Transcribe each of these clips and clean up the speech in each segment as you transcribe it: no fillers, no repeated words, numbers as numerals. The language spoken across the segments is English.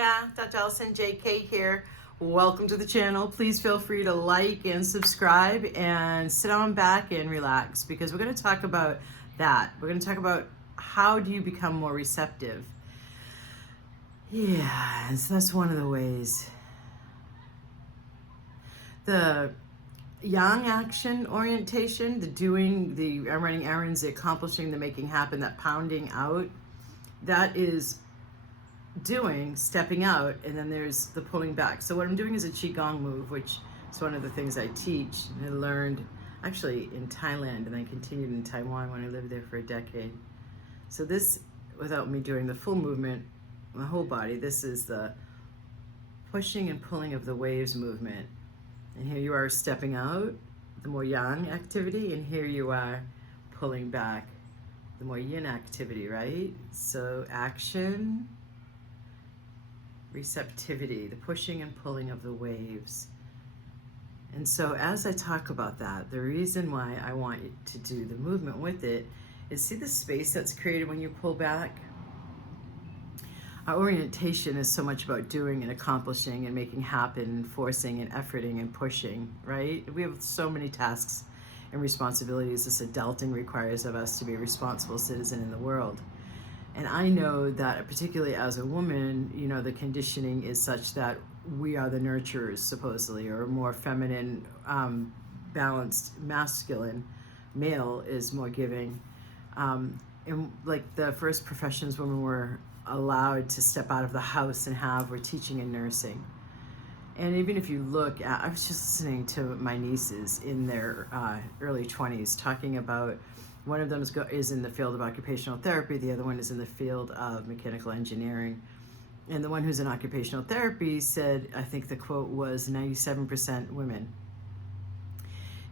yeah, Dr. Allison JK here. Welcome to the channel. Please feel free to like and subscribe and sit on back and relax because we're going to talk about that. We're going to talk about how do you become more receptive. Yeah, so that's one of the ways. The yang action orientation, the doing, the I'm running errands, the accomplishing, the making happen, that pounding out, that is doing, stepping out, and then there's the pulling back. So what I'm doing is a qigong move, which is one of the things I teach and I learned actually in Thailand, and I continued in Taiwan when I lived there for a decade. So this, without me doing the full movement, my whole body, this is the pushing and pulling of the waves movement. And here you are stepping out, the more yang activity, and here you are pulling back, the more yin activity, right? So action, receptivity, the pushing and pulling of the waves. And so as I talk about that, the reason why I want you to do the movement with it is see the space that's created when you pull back? Our orientation is so much about doing and accomplishing and making happen and forcing and efforting and pushing, right? We have so many tasks and responsibilities this adulting requires of us to be a responsible citizen in the world. And I know that particularly as a woman, you know, the conditioning is such that we are the nurturers, supposedly, or more feminine, balanced, masculine. Male is more giving. And like the first professions women were allowed to step out of the house and were teaching and nursing. And even if you look at, I was just listening to my nieces in their early 20s talking about, one of them is in the field of occupational therapy, the other one is in the field of mechanical engineering. And the one who's in occupational therapy said, I think the quote was 97% women.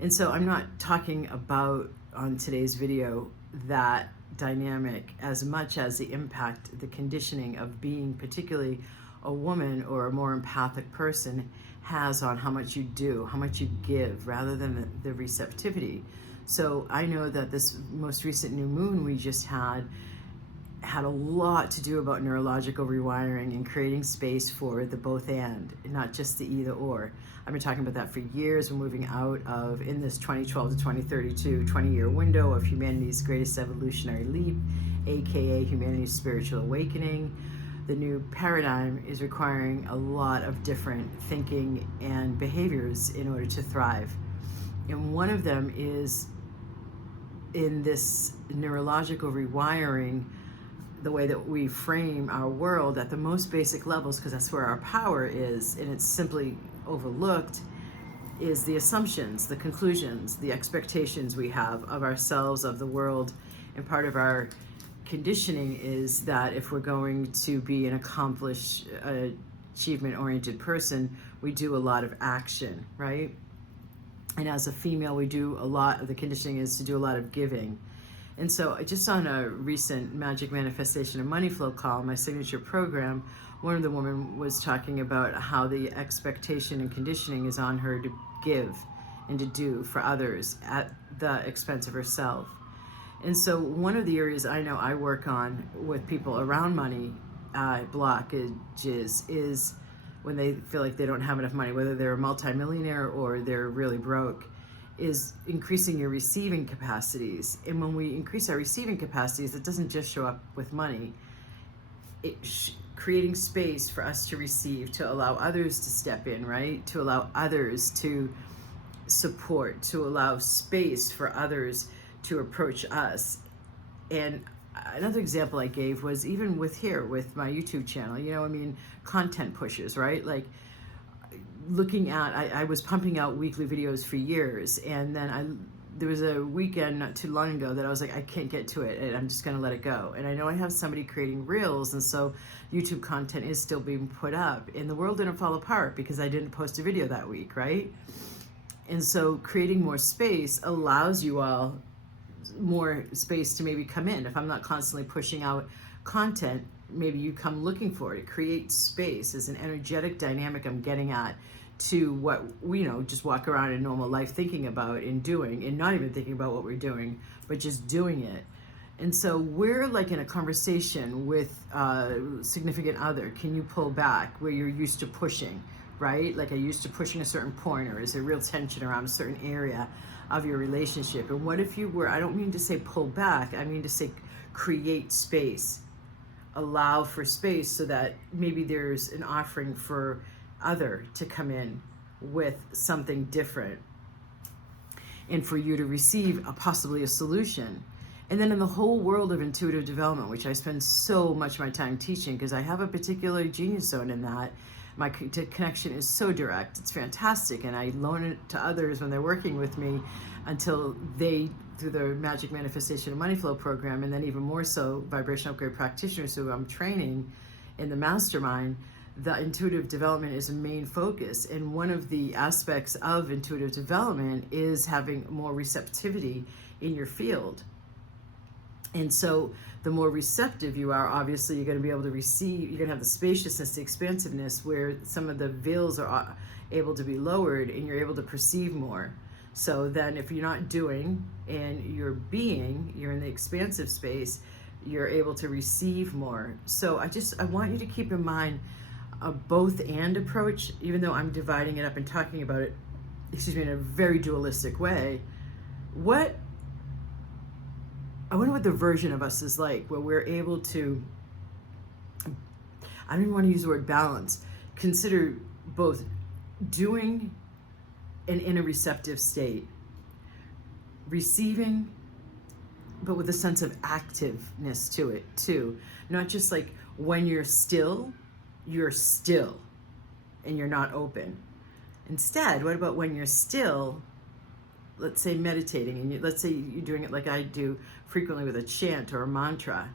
And so I'm not talking about on today's video that dynamic as much as the impact, the conditioning of being particularly a woman or a more empathic person has on how much you do, how much you give, rather than the receptivity. So I know that this most recent new moon we just had a lot to do about neurological rewiring and creating space for the both and not just the either or. I've been talking about that for years. We're moving out of, in this 2012 to 2032 20-year window of humanity's greatest evolutionary leap, aka humanity's spiritual awakening. The new paradigm is requiring a lot of different thinking and behaviors in order to thrive. And one of them is in this neurological rewiring, the way that we frame our world at the most basic levels, because that's where our power is, and it's simply overlooked, is the assumptions, the conclusions, the expectations we have of ourselves, of the world. And part of our conditioning is that if we're going to be an accomplished, achievement-oriented person, we do a lot of action, right? And as a female, we do a lot of the conditioning is to do a lot of giving. And so just on a recent Magic Manifestation and Money Flow call, my signature program, one of the women was talking about how the expectation and conditioning is on her to give and to do for others at the expense of herself. And so one of the areas I know I work on with people around money blockages is when they feel like they don't have enough money, whether they're a multimillionaire or they're really broke, is increasing your receiving capacities. And when we increase our receiving capacities, it doesn't just show up with money. Creating space for us to receive, to allow others to step in, right? To allow others to support, to allow space for others to approach us. And another example I gave was even with my YouTube channel, you know, I mean, content pushes, right? Like, looking at, I was pumping out weekly videos for years, and then there was a weekend not too long ago that I was like, I can't get to it, and I'm just gonna let it go. And I know I have somebody creating reels, and so YouTube content is still being put up, and the world didn't fall apart because I didn't post a video that week, right? And so creating more space allows you all more space to maybe come in. If I'm not constantly pushing out content, maybe you come looking for it. Create space is an energetic dynamic I'm getting at to what we, you know, just walk around in normal life thinking about and doing, and not even thinking about what we're doing, but just doing it. And so we're like in a conversation with a significant other. Can you pull back where you're used to pushing, right? Like, are you used to pushing a certain point, or is there real tension around a certain area of your relationship? And what if you were, I don't mean to say pull back, I mean to say create space, allow for space, so that maybe there's an offering for other to come in with something different, and for you to receive possibly a solution. And then in the whole world of intuitive development, which I spend so much of my time teaching because I have a particular genius zone in that, my connection is so direct. It's fantastic. And I loan it to others when they're working with me until they, through the Magic Manifestation and Money Flow program, and then even more so, Vibration Upgrade practitioners who I'm training in the mastermind, the intuitive development is a main focus. And one of the aspects of intuitive development is having more receptivity in your field. And so the more receptive you are, obviously you're going to be able to receive, you're going to have the spaciousness, the expansiveness, where some of the veils are able to be lowered and you're able to perceive more. So then if you're not doing and you're being, you're in the expansive space, you're able to receive more. So I want you to keep in mind a both and approach, even though I'm dividing it up and talking about it, in a very dualistic way. I wonder what the version of us is like, where we're able to, I don't even want to use the word balance, consider both doing and in a receptive state, receiving, but with a sense of activeness to it too. Not just like when you're still and you're not open. Instead, what about when you're still, let's say meditating, and let's say you're doing it like I do frequently with a chant or a mantra,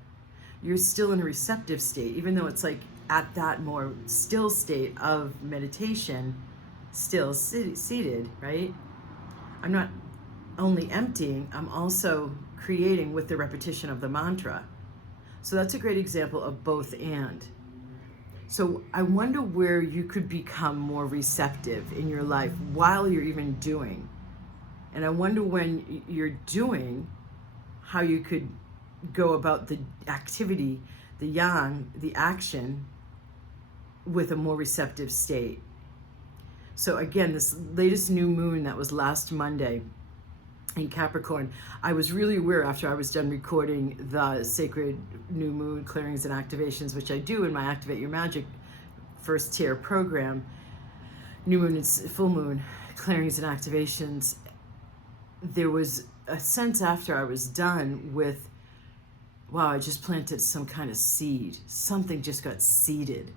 you're still in a receptive state, even though it's like at that more still state of meditation, still seated, right? I'm not only emptying, I'm also creating with the repetition of the mantra. So that's a great example of both and. So I wonder where you could become more receptive in your life while you're even doing. And I wonder when you're doing, how you could go about the activity, the yang, the action, with a more receptive state. So again, this latest new moon that was last Monday in Capricorn, I was really aware after I was done recording the sacred new moon clearings and activations, which I do in my Activate Your Magic first tier program, new moon and full moon clearings and activations. There was a sense after I was done with, wow, I just planted some kind of seed. Something just got seeded.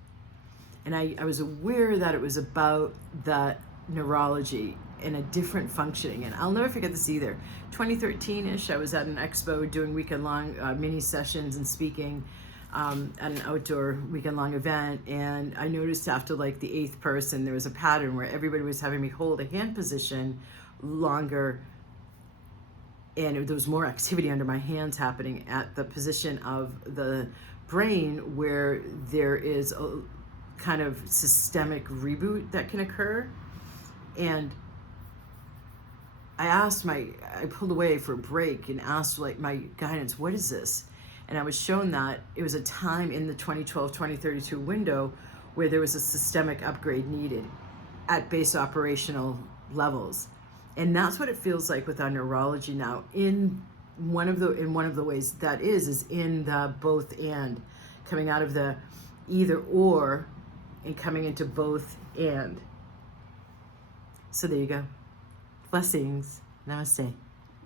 And I was aware that it was about the neurology and a different functioning. And I'll never forget this either. 2013-ish, I was at an expo doing weekend-long mini sessions and speaking at an outdoor weekend-long event. And I noticed after like the 8th person, there was a pattern where everybody was having me hold a hand position longer, and there was more activity under my hands happening at the position of the brain where there is a kind of systemic reboot that can occur. And I pulled away for a break and asked like my guidance, what is this? And I was shown that it was a time in the 2012-2032 window where there was a systemic upgrade needed at base operational levels. And that's what it feels like with our neurology now. In one of the ways that is in the both and, coming out of the either or and coming into both and. So there you go. Blessings. Namaste.